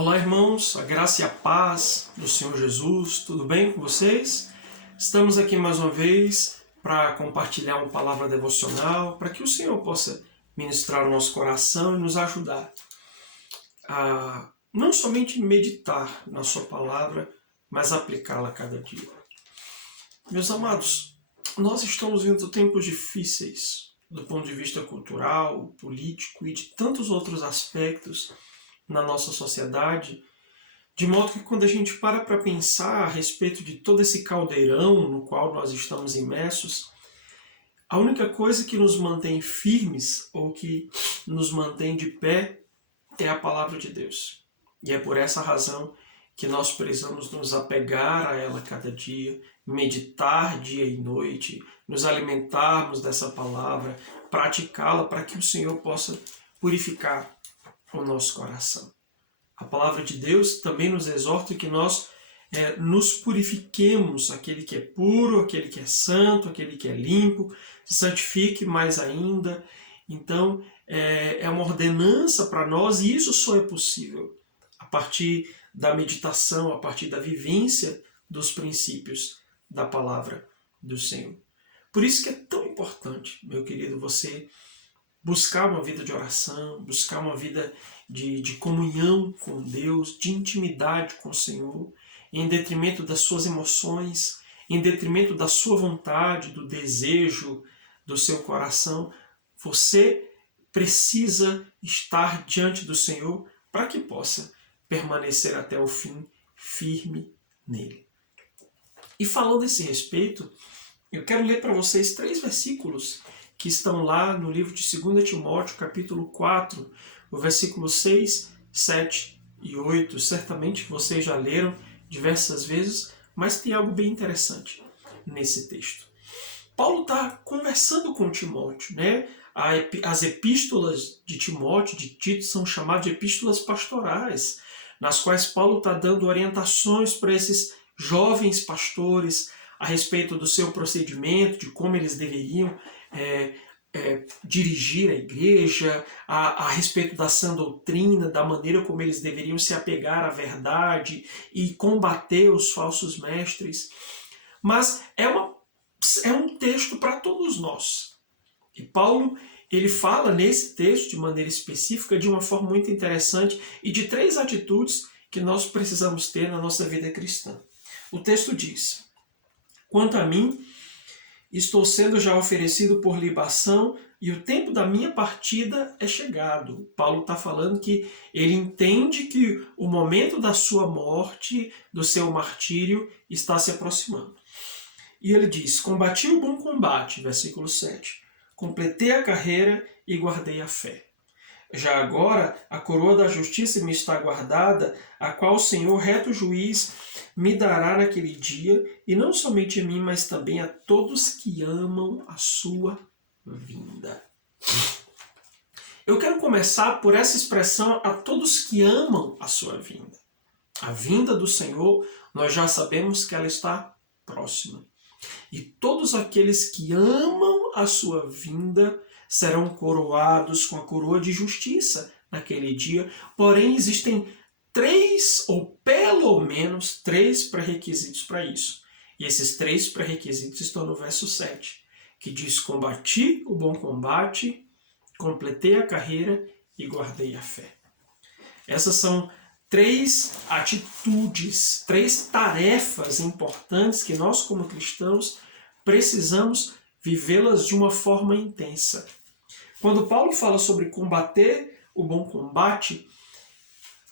Olá, irmãos, a graça e a paz do Senhor Jesus, tudo bem com vocês? Estamos aqui mais uma vez para compartilhar uma palavra devocional, para que o Senhor possa ministrar o nosso coração e nos ajudar a não somente meditar na sua palavra, mas aplicá-la a cada dia. Meus amados, nós estamos vivendo tempos difíceis do ponto de vista cultural, político e de tantos outros aspectos na nossa sociedade, de modo que quando a gente para pensar a respeito de todo esse caldeirão no qual nós estamos imersos, a única coisa que nos mantém firmes ou que nos mantém de pé é a palavra de Deus. E é por essa razão que nós precisamos nos apegar a ela cada dia, meditar dia e noite, nos alimentarmos dessa palavra, praticá-la para que o Senhor possa purificar o nosso coração. A palavra de Deus também nos exorta que nós nos purifiquemos, aquele que é puro, aquele que é santo, aquele que é limpo, se santifique mais ainda. Então, é uma ordenança para nós e isso só é possível a partir da meditação, a partir da vivência dos princípios da palavra do Senhor. Por isso que é tão importante, meu querido, você buscar uma vida de oração, buscar uma vida de comunhão com Deus, de intimidade com o Senhor, em detrimento das suas emoções, em detrimento da sua vontade, do desejo do seu coração. Você precisa estar diante do Senhor para que possa permanecer até o fim firme nele. E falando a esse respeito, eu quero ler para vocês 3 versículos que estão lá no livro de 2 Timóteo, capítulo 4, o versículo 6, 7 e 8. Certamente vocês já leram diversas vezes, mas tem algo bem interessante nesse texto. Paulo está conversando com Timóteo, né? As epístolas de Timóteo, de Tito, são chamadas de epístolas pastorais, nas quais Paulo está dando orientações para esses jovens pastores a respeito do seu procedimento, de como eles deveriam dirigir a igreja, a respeito da sã doutrina, da maneira como eles deveriam se apegar à verdade e combater os falsos mestres. Mas é um texto para todos nós. E Paulo ele fala nesse texto de maneira específica, de uma forma muito interessante, e de 3 atitudes que nós precisamos ter na nossa vida cristã. O texto diz: quanto a mim, estou sendo já oferecido por libação e o tempo da minha partida é chegado. Paulo está falando que ele entende que o momento da sua morte, do seu martírio, está se aproximando. E ele diz: combati o bom combate, versículo 7. Completei a carreira e guardei a fé. Já agora a coroa da justiça me está guardada, a qual o Senhor, reto juiz, me dará naquele dia, e não somente a mim, mas também a todos que amam a sua vinda. Eu quero começar por essa expressão, a todos que amam a sua vinda. A vinda do Senhor, nós já sabemos que ela está próxima. E todos aqueles que amam a sua vinda serão coroados com a coroa de justiça naquele dia. Porém, existem 3, ou pelo menos 3 pré-requisitos para isso. E esses 3 pré-requisitos estão no verso 7, que diz: combati o bom combate, completei a carreira e guardei a fé. Essas são 3 atitudes, 3 tarefas importantes que nós, como cristãos, precisamos vivê-las de uma forma intensa. Quando Paulo fala sobre combater o bom combate,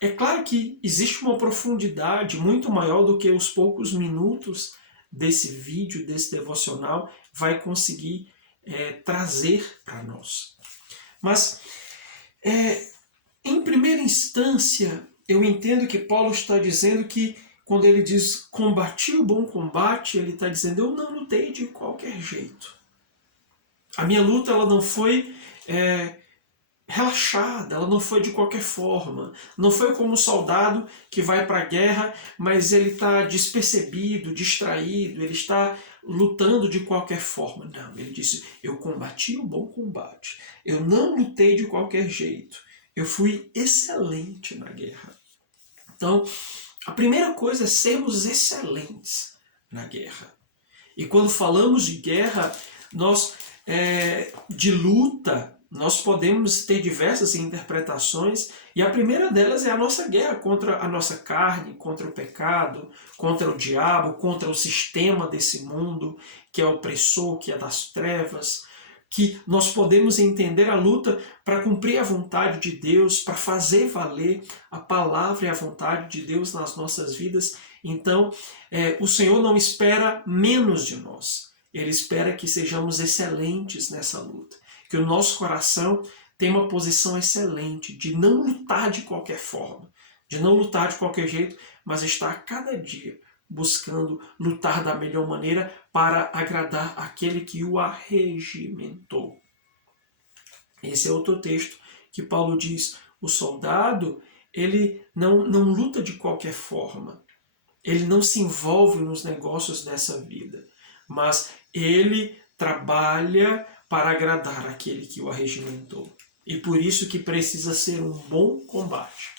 é claro que existe uma profundidade muito maior do que os poucos minutos desse vídeo, desse devocional, vai conseguir trazer para nós. Mas, em primeira instância, eu entendo que Paulo está dizendo que, quando ele diz combati o bom combate, ele está dizendo: eu não lutei de qualquer jeito. A minha luta ela não foi relaxada, ela não foi de qualquer forma. Não foi como um soldado que vai para a guerra, mas ele está despercebido, distraído, ele está lutando de qualquer forma. Não, ele disse: eu combati o bom combate. Eu não lutei de qualquer jeito. Eu fui excelente na guerra. Então, a primeira coisa é sermos excelentes na guerra. E quando falamos de guerra, de luta, nós podemos ter diversas interpretações, e a primeira delas é a nossa guerra contra a nossa carne, contra o pecado, contra o diabo, contra o sistema desse mundo, que é opressor, que é das trevas, que nós podemos entender a luta para cumprir a vontade de Deus, para fazer valer a palavra e a vontade de Deus nas nossas vidas. Então, o Senhor não espera menos de nós. Ele espera que sejamos excelentes nessa luta, que o nosso coração tenha uma posição excelente, de não lutar de qualquer forma, de não lutar de qualquer jeito, mas estar a cada dia buscando lutar da melhor maneira para agradar aquele que o arregimentou. Esse é outro texto que Paulo diz, o soldado, ele não luta de qualquer forma, ele não se envolve nos negócios dessa vida, mas ele trabalha para agradar aquele que o arregimentou. E por isso que precisa ser um bom combate.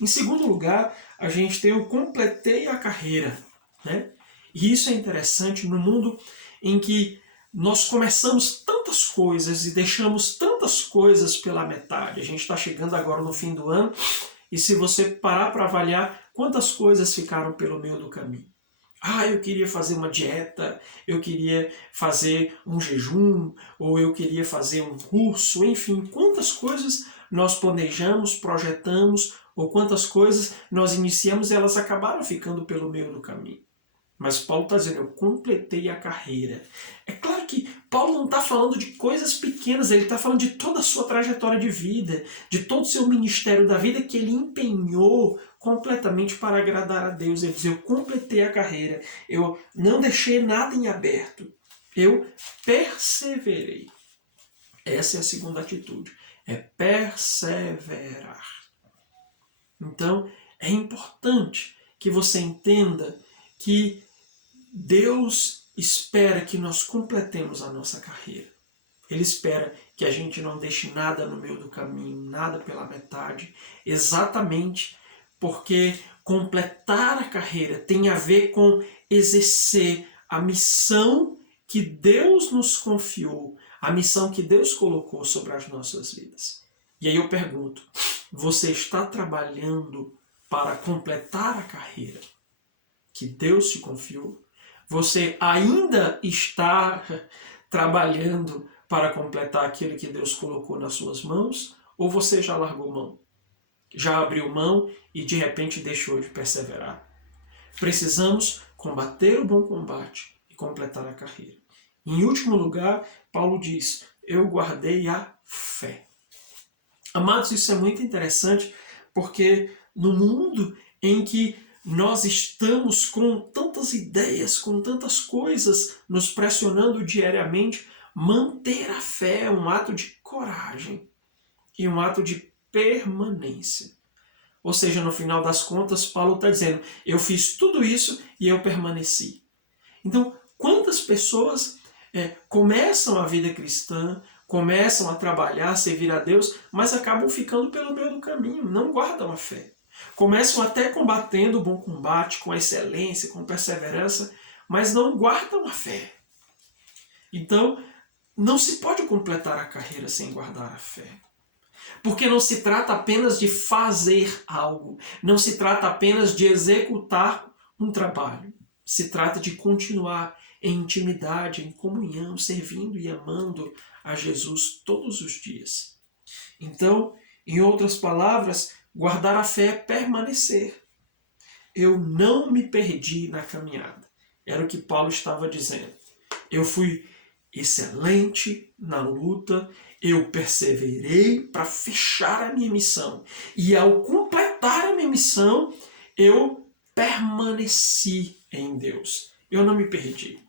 Em segundo lugar, a gente tem o completei a carreira, né? E isso é interessante no mundo em que nós começamos tantas coisas e deixamos tantas coisas pela metade. A gente está chegando agora no fim do ano e se você parar para avaliar quantas coisas ficaram pelo meio do caminho. Eu queria fazer uma dieta, eu queria fazer um jejum, ou eu queria fazer um curso, enfim, quantas coisas nós planejamos, projetamos, ou quantas coisas nós iniciamos e elas acabaram ficando pelo meio do caminho. Mas Paulo está dizendo, eu completei a carreira. É claro que Paulo não está falando de coisas pequenas, ele está falando de toda a sua trajetória de vida, de todo o seu ministério da vida que ele empenhou completamente para agradar a Deus. Ele diz, eu completei a carreira, eu não deixei nada em aberto, eu perseverei. Essa é a segunda atitude, é perseverar. Então, é importante que você entenda que Deus espera que nós completemos a nossa carreira. Ele espera que a gente não deixe nada no meio do caminho, nada pela metade, exatamente porque completar a carreira tem a ver com exercer a missão que Deus nos confiou, a missão que Deus colocou sobre as nossas vidas. E aí eu pergunto, você está trabalhando para completar a carreira que Deus te confiou? Você ainda está trabalhando para completar aquilo que Deus colocou nas suas mãos? Ou você já largou mão? Já abriu mão e de repente deixou de perseverar? Precisamos combater o bom combate e completar a carreira. Em último lugar, Paulo diz, eu guardei a fé. Amados, isso é muito interessante porque no mundo em que nós estamos com tantas ideias, com tantas coisas nos pressionando diariamente, manter a fé é um ato de coragem e um ato de permanência. Ou seja, no final das contas, Paulo está dizendo, eu fiz tudo isso e eu permaneci. Então, quantas pessoas começam a vida cristã, começam a trabalhar, a servir a Deus, mas acabam ficando pelo meio do caminho, não guardam a fé. Começam até combatendo o bom combate, com excelência, com perseverança, mas não guardam a fé. Então, não se pode completar a carreira sem guardar a fé. Porque não se trata apenas de fazer algo, não se trata apenas de executar um trabalho. Se trata de continuar em intimidade, em comunhão, servindo e amando a Jesus todos os dias. Então, em outras palavras, guardar a fé é permanecer. Eu não me perdi na caminhada. Era o que Paulo estava dizendo. Eu fui excelente na luta, eu perseverei para fechar a minha missão. E ao completar a minha missão, eu permaneci em Deus. Eu não me perdi.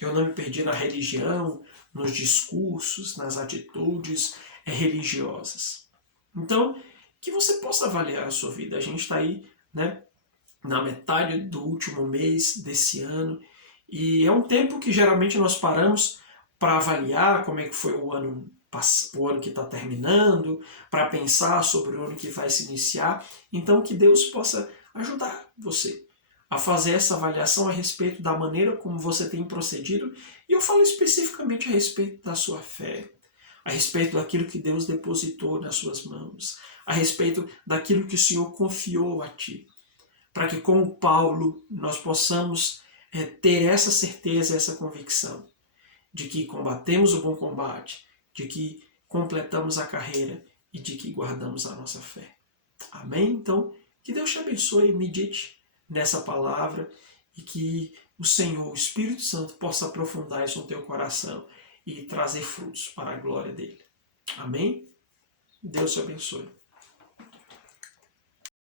Eu não me perdi na religião, nos discursos, nas atitudes religiosas. Então, que você possa avaliar a sua vida. A gente está aí, né, na metade do último mês desse ano, e é um tempo que geralmente nós paramos para avaliar como é que foi o ano o ano que está terminando, para pensar sobre o ano que vai se iniciar. Então, que Deus possa ajudar você a fazer essa avaliação a respeito da maneira como você tem procedido. E eu falo especificamente a respeito da sua fé, a respeito daquilo que Deus depositou nas suas mãos, a respeito daquilo que o Senhor confiou a ti, para que, como Paulo, nós possamos ter essa certeza, essa convicção de que combatemos o bom combate, de que completamos a carreira e de que guardamos a nossa fé. Amém? Então, que Deus te abençoe, medite nessa palavra e que o Senhor, o Espírito Santo, possa aprofundar isso no teu coração e trazer frutos para a glória dele. Amém? Deus te abençoe.